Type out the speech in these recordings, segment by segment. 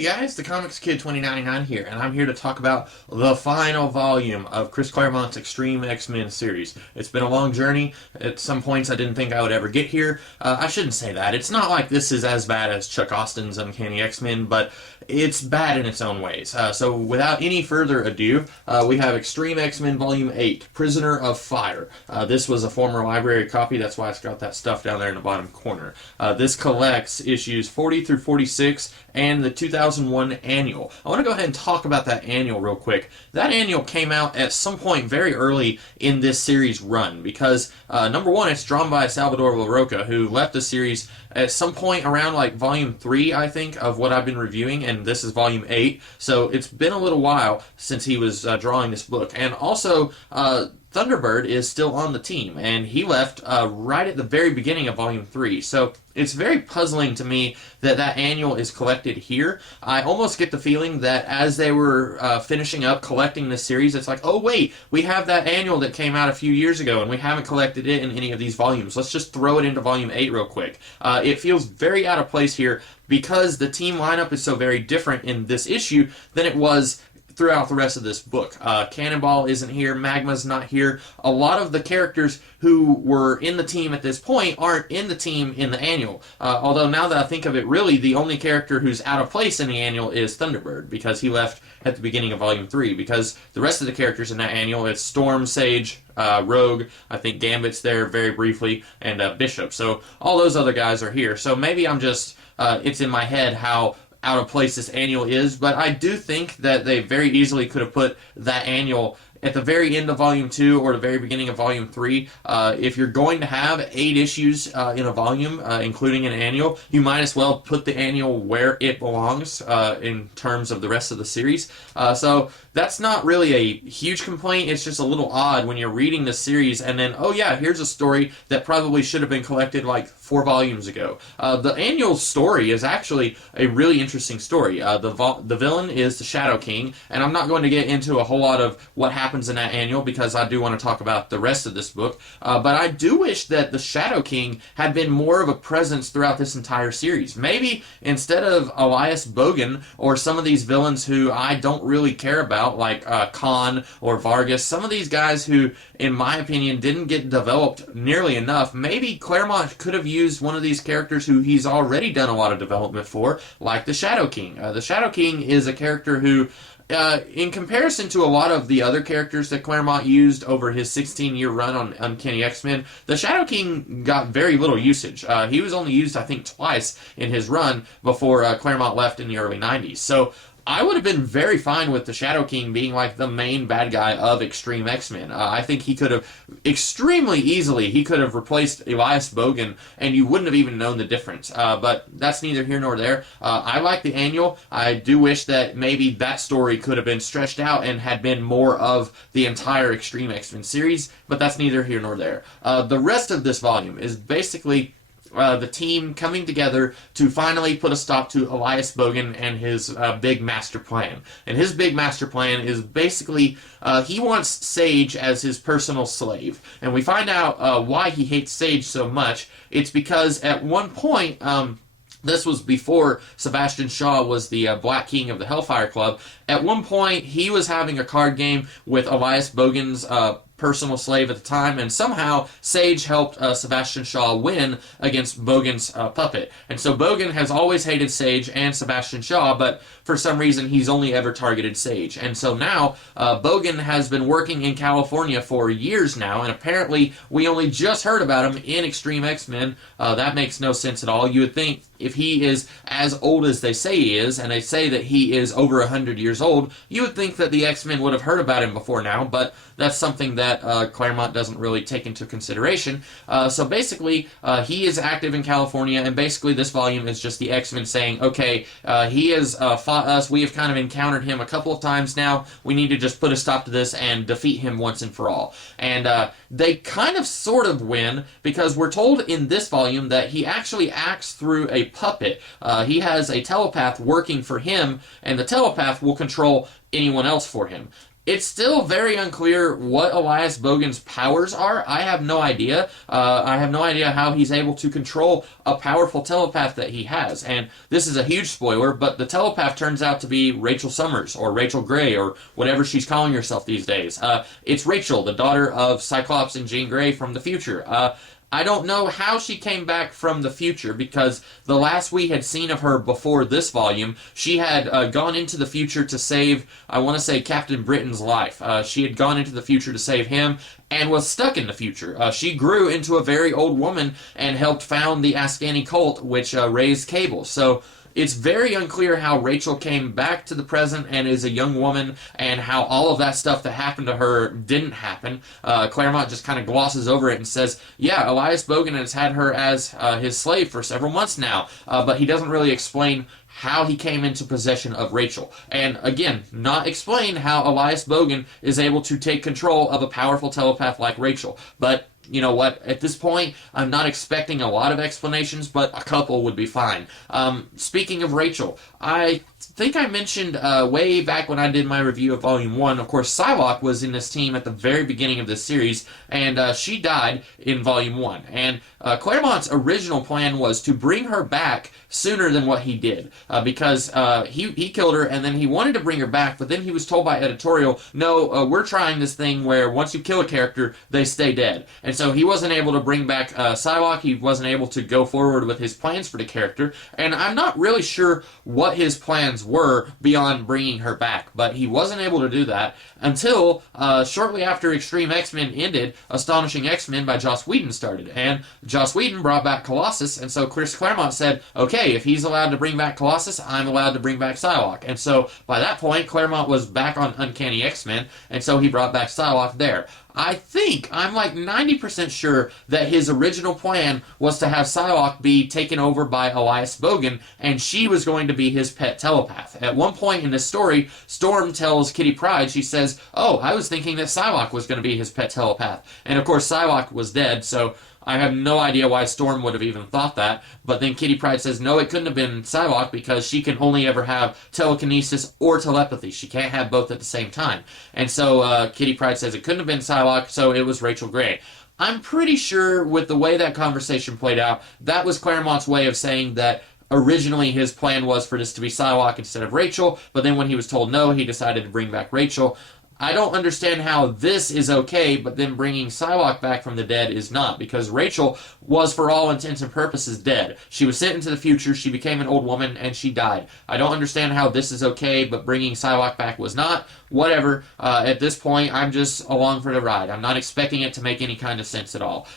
Hey guys, the Comics Kid 2099 here, and I'm here to talk about the final volume of Chris Claremont's X-Treme X-Men series. It's been a long journey. At some points I didn't think I would ever get here. I shouldn't say that. It's not like this is as bad as Chuck Austen's Uncanny X-Men, but it's bad in its own ways. So without any further ado, we have X-Treme X-Men Volume 8, Prisoner of Fire. This was a former library copy, that's why it's got that stuff down there in the bottom corner. This collects issues 40 through 46 and the 2001 annual. I want to go ahead and talk about that annual real quick. That annual came out at some point very early in this series run because, number one, it's drawn by Salvador Larroca, who left the series at some point around like volume 3, I think, of what I've been reviewing, and this is volume 8, so it's been a little while since he was drawing this book. And also, Thunderbird is still on the team, and he left right at the very beginning of Volume 3. So it's very puzzling to me that that annual is collected here. I almost get the feeling that as they were finishing up collecting this series, it's like, oh wait, we have that annual that came out a few years ago, and we haven't collected it in any of these volumes. Let's just throw it into Volume 8 real quick. It feels very out of place here because the team lineup is so very different in this issue than it was throughout the rest of this book. Cannonball isn't here, Magma's not here. A lot of the characters who were in the team at this point aren't in the team in the annual. Although now that I think of it, really the only character who's out of place in the annual is Thunderbird, because he left at the beginning of Volume 3, because the rest of the characters in that annual, it's Storm, Sage, Rogue, I think Gambit's there very briefly, and Bishop. So all those other guys are here. So maybe I'm just, it's in my head how out of place this annual is, but I do think that they very easily could have put that annual at the very end of Volume 2 or the very beginning of Volume 3. If you're going to have 8 issues in a volume, including an annual, you might as well put the annual where it belongs in terms of the rest of the series. So that's not really a huge complaint. It's just a little odd when you're reading the series and then, oh yeah, here's a story that probably should have been collected like 4 volumes ago. The annual story is actually a really interesting story. The villain is the Shadow King, and I'm not going to get into a whole lot of what happens in that annual because I do want to talk about the rest of this book. But I do wish that the Shadow King had been more of a presence throughout this entire series. Maybe instead of Elias Bogan or some of these villains who I don't really care about, like Khan or Vargas, some of these guys who, in my opinion, didn't get developed nearly enough, maybe Claremont could have used one of these characters who he's already done a lot of development for, like the Shadow King. The Shadow King is a character who, in comparison to a lot of the other characters that Claremont used over his 16-year run on Uncanny X-Men, the Shadow King got very little usage. He was only used, I think, twice in his run before Claremont left in the early 90s. So I would have been very fine with the Shadow King being like the main bad guy of X-Treme X-Men. I think he could have extremely easily, he could have replaced Elias Bogan and you wouldn't have even known the difference. But that's neither here nor there. I like the annual. I do wish that maybe that story could have been stretched out and had been more of the entire X-Treme X-Men series, but that's neither here nor there. The rest of this volume is basically the team coming together to finally put a stop to Elias Bogan and his big master plan. And his big master plan is basically, he wants Sage as his personal slave. And we find out why he hates Sage so much. It's because at one point, this was before Sebastian Shaw was the Black King of the Hellfire Club. At one point, he was having a card game with Elias Bogan's personal slave at the time, and somehow Sage helped Sebastian Shaw win against Bogan's puppet. And so Bogan has always hated Sage and Sebastian Shaw, but for some reason he's only ever targeted Sage. And so now Bogan has been working in California for years now, and apparently we only just heard about him in X-Treme X-Men. That makes no sense at all. You would think if he is as old as they say he is, and they say that he is over 100 years old, you would think that the X-Men would have heard about him before now, but that's something that Claremont doesn't really take into consideration. So basically, he is active in California, and basically this volume is just the X-Men saying, okay, he has fought us, we have kind of encountered him a couple of times now, we need to just put a stop to this and defeat him once and for all. And they kind of sort of win, because we're told in this volume that he actually acts through a puppet. He has a telepath working for him, and the telepath will control anyone else for him. It's still very unclear what Elias Bogan's powers are. I have no idea. I have no idea how he's able to control a powerful telepath that he has. And this is a huge spoiler, but the telepath turns out to be Rachel Summers, or Rachel Grey, or whatever she's calling herself these days. It's Rachel, the daughter of Cyclops and Jean Grey from the future. I don't know how she came back from the future, because the last we had seen of her before this volume, she had gone into the future to save, I want to say, Captain Britain's life. She had gone into the future to save him and was stuck in the future. She grew into a very old woman and helped found the Askani cult, which raised Cable. So it's very unclear how Rachel came back to the present and is a young woman, and how all of that stuff that happened to her didn't happen. Claremont just kind of glosses over it and says, yeah, Elias Bogan has had her as his slave for several months now, but he doesn't really explain how he came into possession of Rachel. And again, not explain how Elias Bogan is able to take control of a powerful telepath like Rachel. But you know what? At this point, I'm not expecting a lot of explanations, but a couple would be fine. Speaking of Rachel, I think I mentioned way back when I did my review of Volume 1, of course, Psylocke was in this team at the very beginning of this series, and she died in Volume 1. And Claremont's original plan was to bring her back sooner than what he did, because he killed her, and then he wanted to bring her back, but then he was told by editorial, no, we're trying this thing where once you kill a character, they stay dead. And so he wasn't able to bring back Psylocke, he wasn't able to go forward with his plans for the character, and I'm not really sure what his plans were beyond bringing her back, but he wasn't able to do that until shortly after X-Treme X-Men ended, Astonishing X-Men by Joss Whedon started, and Joss Whedon brought back Colossus, and so Chris Claremont said, okay, if he's allowed to bring back Colossus, I'm allowed to bring back Psylocke. And so by that point, Claremont was back on Uncanny X-Men, and so he brought back Psylocke there. I'm like 90% sure that his original plan was to have Psylocke be taken over by Elias Bogan, and she was going to be his pet telepath. At one point in this story, Storm tells Kitty Pryde, she says, oh, I was thinking that Psylocke was going to be his pet telepath. And of course, Psylocke was dead, so I have no idea why Storm would have even thought that, but then Kitty Pryde says, no, it couldn't have been Psylocke because she can only ever have telekinesis or telepathy. She can't have both at the same time. And so Kitty Pryde says it couldn't have been Psylocke, so it was Rachel Grey. I'm pretty sure with the way that conversation played out, that was Claremont's way of saying that originally his plan was for this to be Psylocke instead of Rachel, but then when he was told no, he decided to bring back Rachel. I don't understand how this is okay, but then bringing Psylocke back from the dead is not, because Rachel was, for all intents and purposes, dead. She was sent into the future, she became an old woman, and she died. I don't understand how this is okay, but bringing Psylocke back was not. Whatever. At this point, I'm just along for the ride. I'm not expecting it to make any kind of sense at all.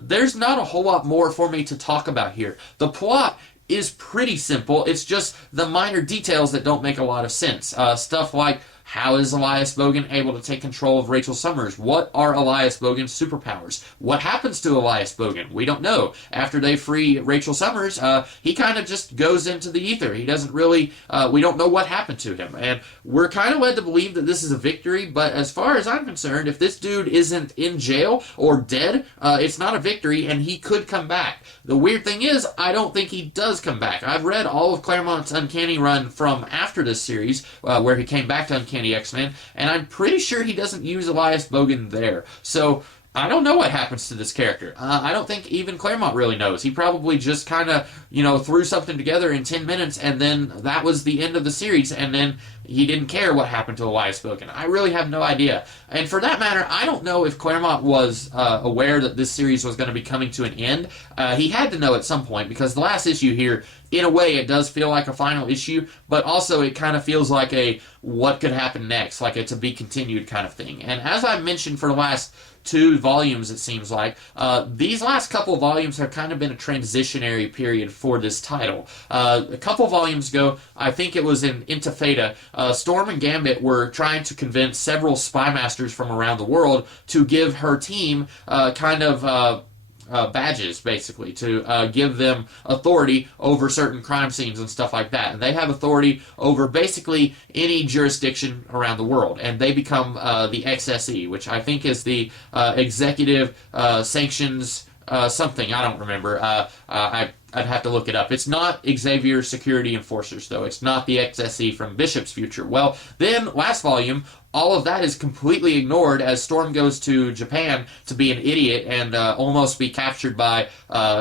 There's not a whole lot more for me to talk about here. The plot is pretty simple. It's just the minor details that don't make a lot of sense. Stuff like, how is Elias Bogan able to take control of Rachel Summers? What are Elias Bogan's superpowers? What happens to Elias Bogan? We don't know. After they free Rachel Summers, he kind of just goes into the ether. He doesn't really, we don't know what happened to him. And we're kind of led to believe that this is a victory, but as far as I'm concerned, if this dude isn't in jail or dead, it's not a victory, and he could come back. The weird thing is, I don't think he does come back. I've read all of Claremont's Uncanny run from after this series, where he came back to Uncanny X-Men, and I'm pretty sure he doesn't use Elias Bogan there. So I don't know what happens to this character. I don't think even Claremont really knows. He probably just kind of, threw something together in 10 minutes, and then that was the end of the series, and then he didn't care what happened to Elias Bogan. I really have no idea. And for that matter, I don't know if Claremont was aware that this series was going to be coming to an end. He had to know at some point, because the last issue here, in a way, it does feel like a final issue, but also it kind of feels like a what could happen next, like a to be continued kind of thing. And as I mentioned for the last 2 volumes, it seems like, these last couple of volumes have kind of been a transitionary period for this title. A couple volumes ago, I think it was in Intifada, Storm and Gambit were trying to convince several spy masters from around the world to give her team badges, basically, to give them authority over certain crime scenes and stuff like that. And they have authority over basically any jurisdiction around the world. And they become the XSE, which I think is the Executive Sanctions something. I don't remember. I'd have to look it up. It's not Xavier Security Enforcers, though. It's not the XSE from Bishop's Future. Well, then, last volume, all of that is completely ignored as Storm goes to Japan to be an idiot and almost be captured by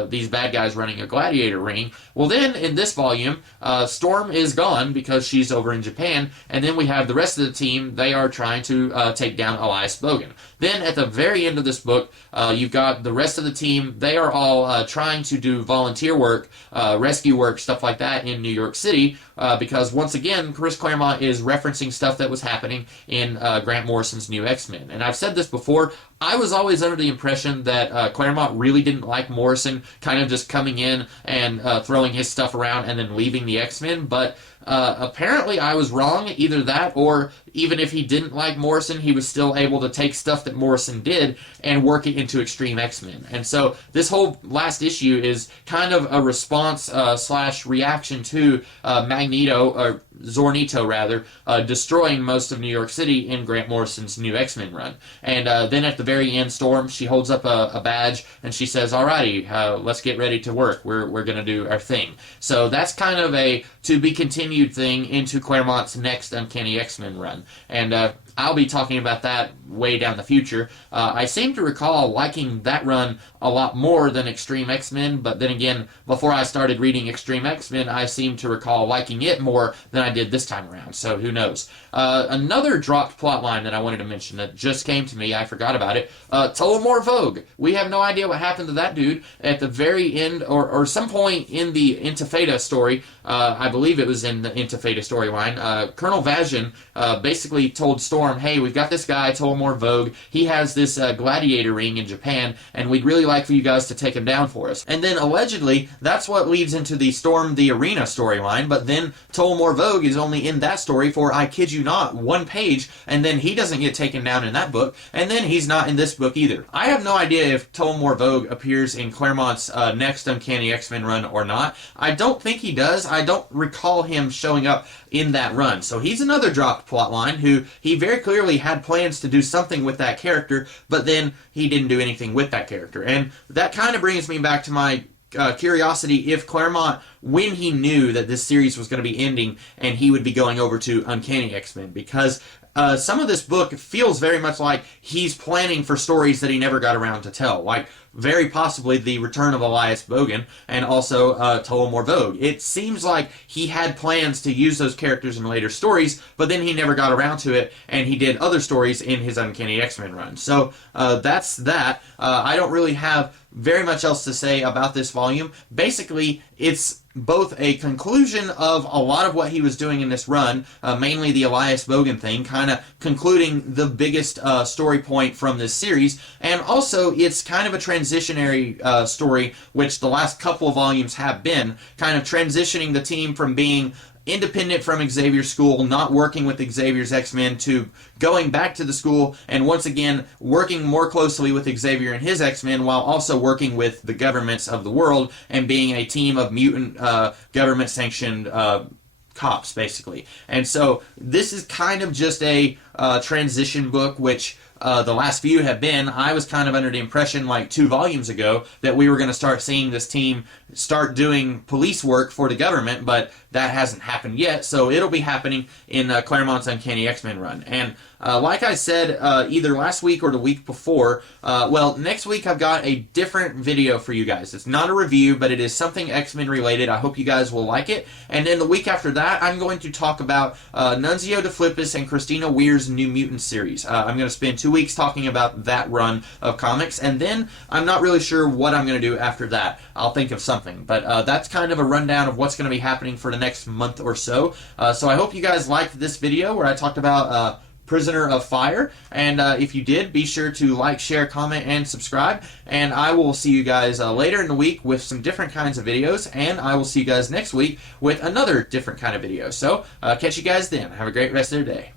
these bad guys running a gladiator ring. Well, then in this volume, Storm is gone because she's over in Japan, and then we have the rest of the team. They are trying to take down Elias Bogan. Then at the very end of this book, you've got the rest of the team. They are all trying to do volunteer work, rescue work, stuff like that in New York City, because once again, Chris Claremont is referencing stuff that was happening in Grant Morrison's New X-Men. And I've said this before, I was always under the impression that Claremont really didn't like Morrison kind of just coming in and throwing his stuff around and then leaving the X-Men, but apparently I was wrong. Either that, or even if he didn't like Morrison, he was still able to take stuff that Morrison did and work it into Extreme X-Men. And so this whole last issue is kind of a response slash reaction to Magneto, or Zornito rather, destroying most of New York City in Grant Morrison's New X-Men run. And then at the very end, Storm, she holds up a badge and she says, "Alrighty, let's get ready to work. We're going to do our thing." So that's kind of a to be continued thing into Claremont's next Uncanny X-Men run. And I'll be talking about that way down the future. I seem to recall liking that run a lot more than Extreme X-Men, but then again, before I started reading Extreme X-Men, I seem to recall liking it more than I did this time around, so who knows. Another dropped plotline that I wanted to mention that just came to me, I forgot about it, Tullamore Vogue. We have no idea what happened to that dude. At the very end, or some point in the Intifada story, I believe it was in the Intifada storyline, Colonel Vasion basically told Storm, "Hey, we've got this guy, Tullamore Vogue. He has this gladiator ring in Japan, and we'd really like for you guys to take him down for us." And then, allegedly, that's what leads into the Storm the Arena storyline, but then Tullamore Vogue is only in that story for, I kid you not, 1 page, and then he doesn't get taken down in that book, and then he's not in this book either. I have no idea if Tullamore Vogue appears in Claremont's next Uncanny X-Men run or not. I don't think he does. I don't recall him showing up in that run. So he's another dropped plotline who he very clearly had plans to do something with that character, but then he didn't do anything with that character. And that kind of brings me back to my curiosity if Claremont, when he knew that this series was going to be ending and he would be going over to Uncanny X-Men, because some of this book feels very much like he's planning for stories that he never got around to tell, like very possibly the return of Elias Bogan and also Tullamore Vogue. It seems like he had plans to use those characters in later stories, but then he never got around to it, and he did other stories in his Uncanny X-Men run. So that's that. I don't really have very much else to say about this volume. Basically, it's both a conclusion of a lot of what he was doing in this run, mainly the Elias Bogan thing, kind of concluding the biggest story point from this series, and also it's kind of a transitionary story, which the last couple of volumes have been, kind of transitioning the team from being independent from Xavier's school, not working with Xavier's X-Men, to going back to the school and once again working more closely with Xavier and his X-Men while also working with the governments of the world and being a team of mutant government-sanctioned cops, basically. And so this is kind of just a transition book, which the last few have been. I was kind of under the impression like 2 volumes ago that we were going to start seeing this team start doing police work for the government, but that hasn't happened yet, so it'll be happening in Claremont's Uncanny X-Men run. And like I said, either last week or the week before, well, next week I've got a different video for you guys. It's not a review, but it is something X-Men related. I hope you guys will like it. And then the week after that, I'm going to talk about Nunzio de Flippis and Christina Weir's New Mutant series. I'm going to spend 2 weeks talking about that run of comics, and then I'm not really sure what I'm going to do after that. I'll think of something. But that's kind of a rundown of what's going to be happening for the next month or so. So I hope you guys liked this video where I talked about Prisoner of Fire, and if you did, be sure to like, share, comment, and subscribe, and I will see you guys later in the week with some different kinds of videos, and I will see you guys next week with another different kind of video. So catch you guys then. Have a great rest of your day.